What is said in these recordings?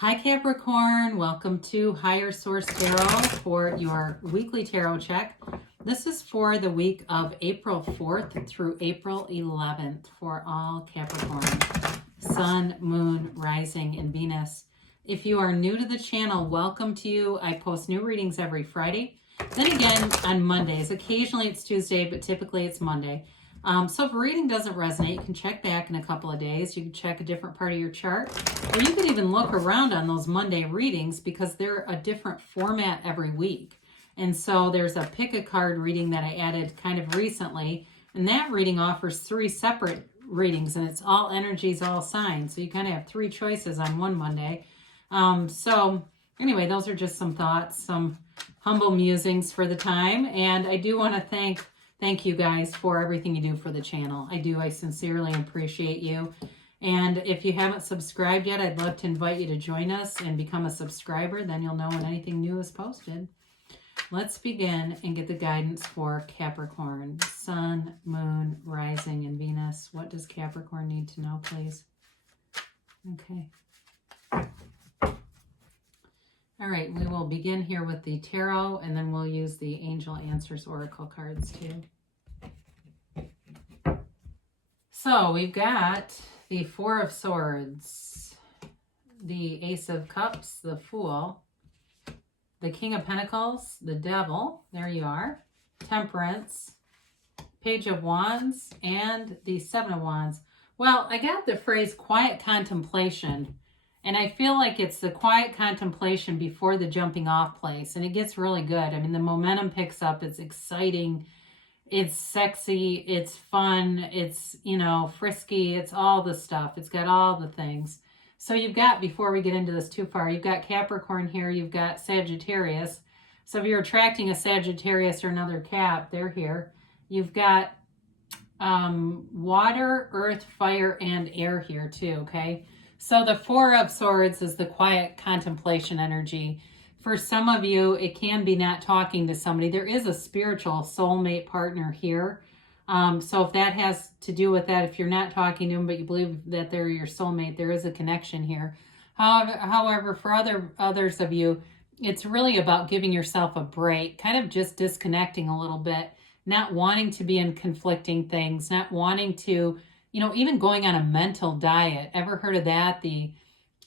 Hi Capricorn, welcome to Higher Source Tarot for your weekly tarot check. This is for the week of April 4th through April 11th for all Capricorn, Sun, Moon, Rising, and Venus. If you are new to the channel, welcome to you. I post new readings every Friday, then again on Mondays. Occasionally it's Tuesday, but typically it's Monday. So if a reading doesn't resonate, you can check back in a couple of days. You can check a different part of your chart, or you can even look around on those Monday readings because they're a different format every week. And so there's a pick a card reading that I added kind of recently, and that reading offers 3 separate readings, and it's all energies, all signs. So you kind of have 3 choices on one Monday. So anyway, those are just some thoughts, some humble musings for the time. And I do want to thank you guys for everything you do for the channel. I sincerely appreciate you. And if you haven't subscribed yet, I'd love to invite you to join us and become a subscriber. Then you'll know when anything new is posted. Let's begin and get the guidance for Capricorn, Sun, Moon, Rising, and Venus. What does Capricorn need to know, please? Okay. All right, we will begin here with the tarot, and then we'll use the Angel Answers Oracle cards too. So we've got the Four of Swords, the Ace of Cups, the Fool, the King of Pentacles, the Devil, there you are, Temperance, Page of Wands, and the Seven of Wands. Well, I got the phrase quiet contemplation. And I feel like it's the quiet contemplation before the jumping off place. And it gets really good. I mean, the momentum picks up. It's exciting. It's sexy. It's fun. It's, frisky. It's all the stuff. It's got all the things. So you've got, before we get into this too far, you've got Capricorn here. You've got Sagittarius. So if you're attracting a Sagittarius or another Cap, they're here. You've got water, earth, fire, and air here too, okay? So the Four of Swords is the quiet contemplation energy. For some of you, it can be not talking to somebody. There is a spiritual soulmate partner here. So if that has to do with that, if you're not talking to them, but you believe that they're your soulmate, there is a connection here. However, for others of you, it's really about giving yourself a break, kind of just disconnecting a little bit, not wanting to be in conflicting things, not wanting to, even going on a mental diet. Ever heard of that? The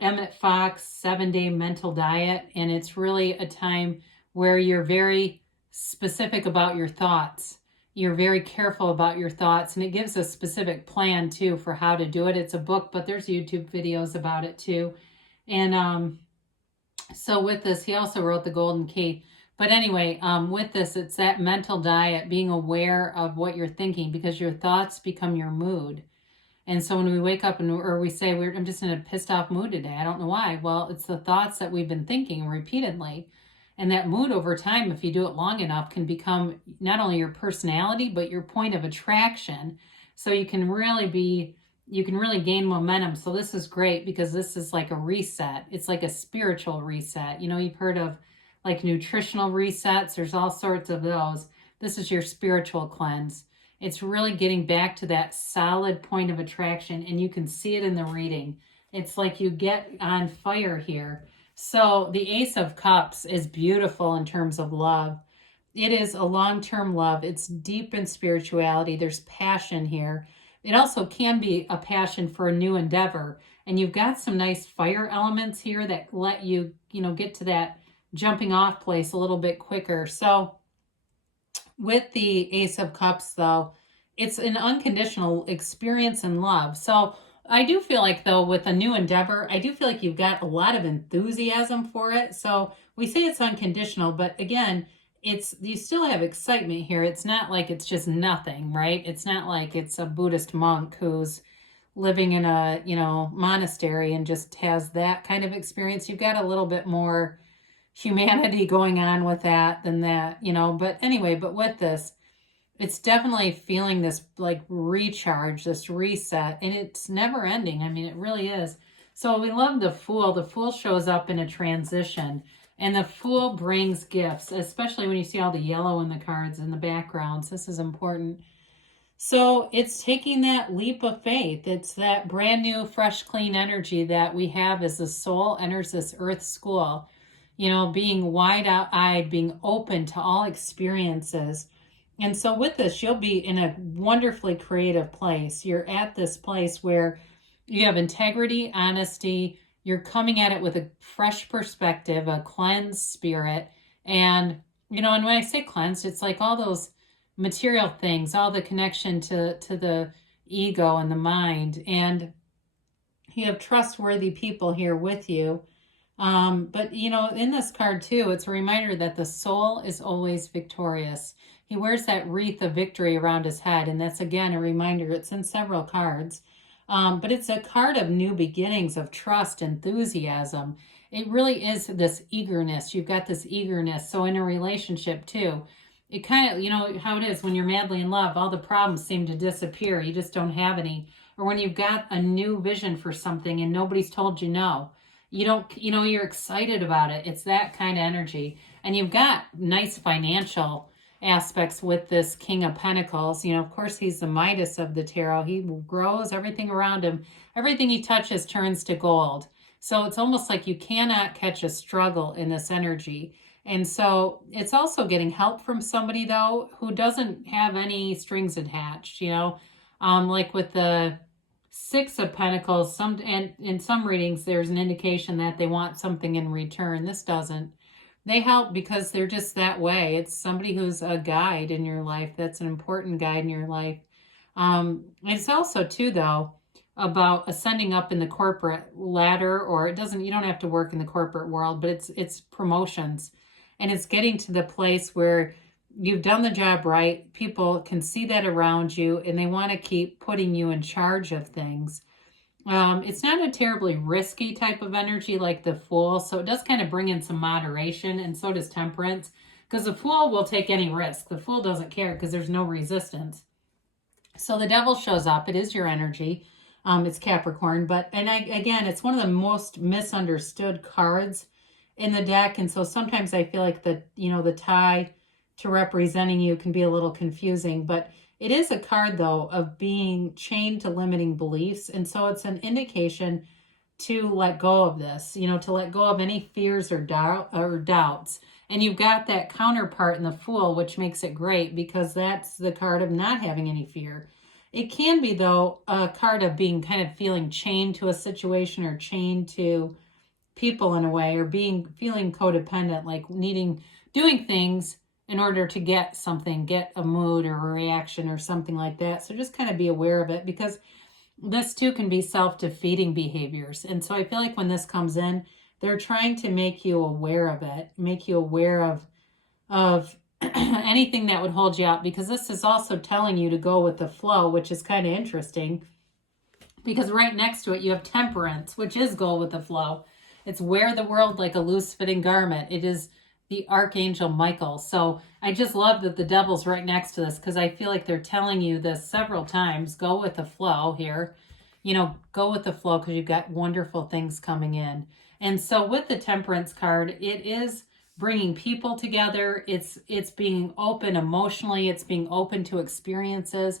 Emmett Fox 7-day mental diet. And it's really a time where you're very specific about your thoughts. You're very careful about your thoughts. And it gives a specific plan too for how to do it. It's a book, but there's YouTube videos about it too. And so with this, he also wrote The Golden Key. But anyway, with this, it's that mental diet, being aware of what you're thinking, because your thoughts become your mood. And so when we wake up or we say, I'm just in a pissed off mood today, I don't know why. Well, it's the thoughts that we've been thinking repeatedly. And that mood over time, if you do it long enough, can become not only your personality, but your point of attraction. So you can really gain momentum. So this is great because this is like a reset. It's like a spiritual reset. You've heard of like nutritional resets. There's all sorts of those. This is your spiritual cleanse. It's really getting back to that solid point of attraction, and you can see it in the reading. It's like you get on fire here. So the Ace of Cups is beautiful in terms of love. It is a long-term love. It's deep in spirituality. There's passion here. It also can be a passion for a new endeavor. And you've got some nice fire elements here that let you, get to that jumping off place a little bit quicker. So with the Ace of Cups, though, it's an unconditional experience in love. So I do feel like, though, with a new endeavor, I do feel like you've got a lot of enthusiasm for it. So we say it's unconditional, but again, you still have excitement here. It's not like it's just nothing, right? It's not like it's a Buddhist monk who's living in a, monastery and just has that kind of experience. You've got a little bit more humanity going on with that than that, but anyway, but with this, it's definitely feeling this like recharge, this reset, and it's never ending. I mean, it really is. So we love the Fool. The Fool shows up in a transition, and the Fool brings gifts, especially when you see all the yellow in the cards in the backgrounds. This is important. So it's taking that leap of faith. It's that brand new, fresh, clean energy that we have as the soul enters this earth school. You know, being wide-eyed, being open to all experiences. And so with this, you'll be in a wonderfully creative place. You're at this place where you have integrity, honesty. You're coming at it with a fresh perspective, a cleansed spirit. And, you know, and when I say cleansed, it's like all those material things, all the connection to the ego and the mind. And you have trustworthy people here with you. But, you know, in this card too, it's a reminder that the soul is always victorious. He wears that wreath of victory around his head. And that's, again, a reminder. It's in several cards. But it's a card of new beginnings, of trust, enthusiasm. It really is this eagerness. You've got this eagerness. So in a relationship too, it kind of, you know, how it is when you're madly in love, all the problems seem to disappear. You just don't have any. Or when you've got a new vision for something and nobody's told you no. You don't, you know, you're excited about it. It's that kind of energy. And you've got nice financial aspects with this King of Pentacles. You know, of course, he's the Midas of the tarot. He grows everything around him. Everything he touches turns to gold. So it's almost like you cannot catch a struggle in this energy. And so it's also getting help from somebody, though, who doesn't have any strings attached, you know, like with the Six of Pentacles, and in some readings, there's an indication that they want something in return. This doesn't. They help because they're just that way. It's somebody who's a guide in your life. That's an important guide in your life. It's also, too, though, about ascending up in the corporate ladder, or you don't have to work in the corporate world, but it's promotions. And it's getting to the place where you've done the job right. People can see that around you, and they want to keep putting you in charge of things. It's not a terribly risky type of energy like the Fool, so it does kind of bring in some moderation, and so does Temperance, because the Fool will take any risk. The Fool doesn't care because there's no resistance. So the Devil shows up. It is your energy. It's Capricorn, again, it's one of the most misunderstood cards in the deck, and so sometimes I feel like the tie to representing you can be a little confusing, but it is a card, though, of being chained to limiting beliefs. And so it's an indication to let go of this, you know, to let go of any fears or doubts. And you've got that counterpart in the Fool, which makes it great because that's the card of not having any fear. It can be, though, a card of being kind of feeling chained to a situation or chained to people in a way, or feeling codependent, like doing things in order to get something, get a mood or a reaction or something like that. So just kind of be aware of it, because this too can be self-defeating behaviors. And so I feel like when this comes in, they're trying to make you aware of it, make you aware of anything that would hold you out, because this is also telling you to go with the flow, which is kind of interesting, because right next to it you have Temperance, which is go with the flow. It's wear the world like a loose-fitting garment. It is the Archangel Michael. So I just love that the Devil's right next to this, because I feel like they're telling you this several times. Go with the flow here. You know, go with the flow because you've got wonderful things coming in. And so with the Temperance card, it is bringing people together. It's being open emotionally. It's being open to experiences.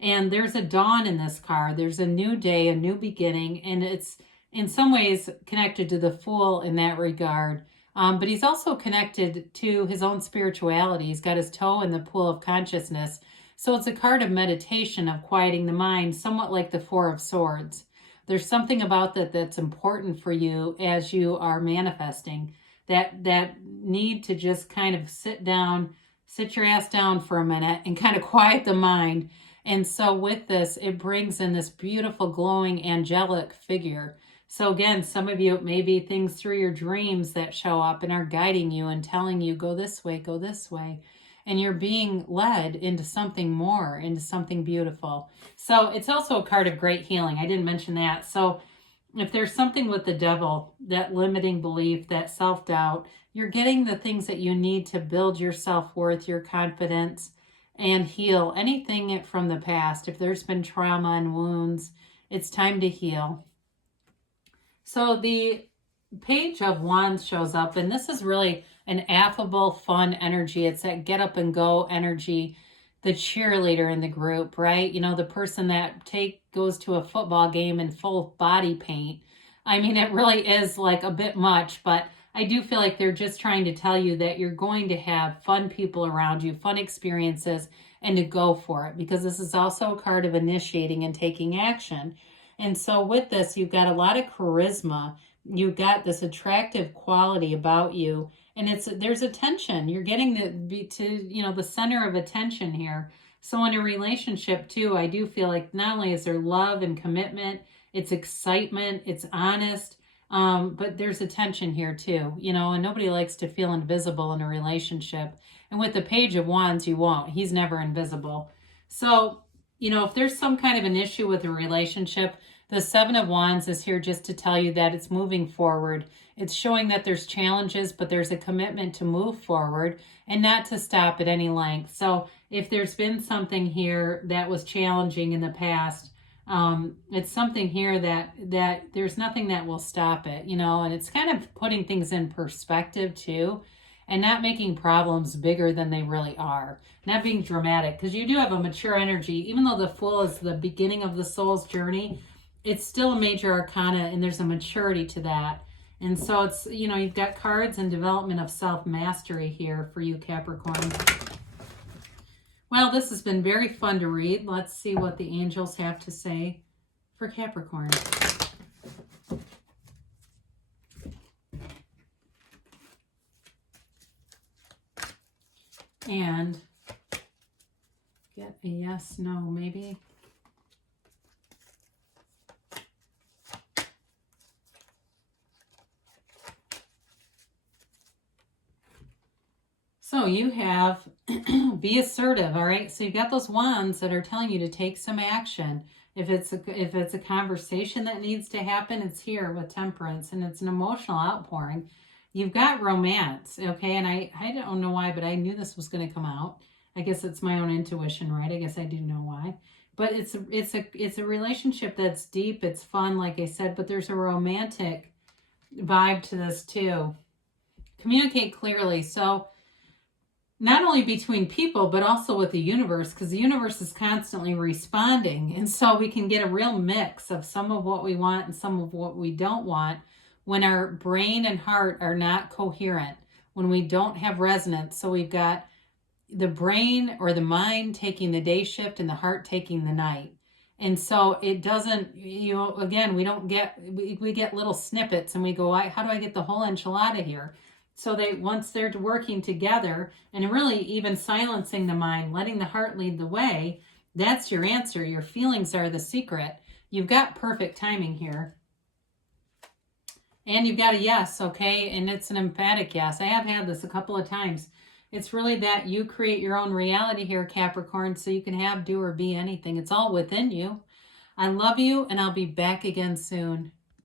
And there's a dawn in this card. There's a new day, a new beginning. And it's in some ways connected to the Fool in that regard. But he's also connected to his own spirituality. He's got his toe in the pool of consciousness. So it's a card of meditation, of quieting the mind, somewhat like the Four of Swords. There's something about that that's important for you as you are manifesting. That need to just kind of sit your ass down for a minute and kind of quiet the mind. And so with this, it brings in this beautiful, glowing, angelic figure. So again, some of you, it may be things through your dreams that show up and are guiding you and telling you, go this way, go this way. And you're being led into something more, into something beautiful. So it's also a card of great healing. I didn't mention that. So if there's something with the Devil, that limiting belief, that self-doubt, you're getting the things that you need to build your self-worth, your confidence, and heal anything from the past. If there's been trauma and wounds, it's time to heal. So the Page of Wands shows up, and this is really an affable, fun energy. It's that get up and go energy the cheerleader in the group, right? You know, the person that goes to a football game in full body paint. I mean, it really is like a bit much, but I do feel like they're just trying to tell you that you're going to have fun people around you, fun experiences, and to go for it, because this is also a card of initiating and taking action. And so with this, you've got a lot of charisma. You've got this attractive quality about you, and there's attention. You're getting the center of attention here. So in a relationship too, I do feel like not only is there love and commitment, it's excitement, it's honest, but there's attention here too, and nobody likes to feel invisible in a relationship. And with the Page of Wands, you won't. He's never invisible. So, if there's some kind of an issue with a relationship, the Seven of Wands is here just to tell you that it's moving forward. It's showing that there's challenges, but there's a commitment to move forward and not to stop at any length. So if there's been something here that was challenging in the past, it's something here that there's nothing that will stop it, and it's kind of putting things in perspective too, and not making problems bigger than they really are, not being dramatic, because you do have a mature energy. Even though the Fool is the beginning of the soul's journey, it's still a major arcana, and there's a maturity to that. And so it's, you've got cards and development of self-mastery here for you, Capricorn. Well, this has been very fun to read. Let's see what the angels have to say for Capricorn. And get a yes, no, maybe. So you have be assertive, all right? So you've got those wands that are telling you to take some action. If it's a conversation that needs to happen, it's here with Temperance, and it's an emotional outpouring. You've got romance, okay? And I don't know why, but I knew this was going to come out. I guess it's my own intuition, right? I guess I do know why. But it's a relationship that's deep, it's fun, like I said, but there's a romantic vibe to this too. Communicate clearly. So not only between people, but also with the universe, because the universe is constantly responding. And so we can get a real mix of some of what we want and some of what we don't want when our brain and heart are not coherent, when we don't have resonance. So we've got the brain or the mind taking the day shift and the heart taking the night. And so it doesn't, again, we get little snippets and we go, how do I get the whole enchilada here? So once they're working together and really even silencing the mind, letting the heart lead the way, that's your answer. Your feelings are the secret. You've got perfect timing here. And you've got a yes, okay? And it's an emphatic yes. I have had this a couple of times. It's really that you create your own reality here, Capricorn, so you can have, do, or be anything. It's all within you. I love you, and I'll be back again soon.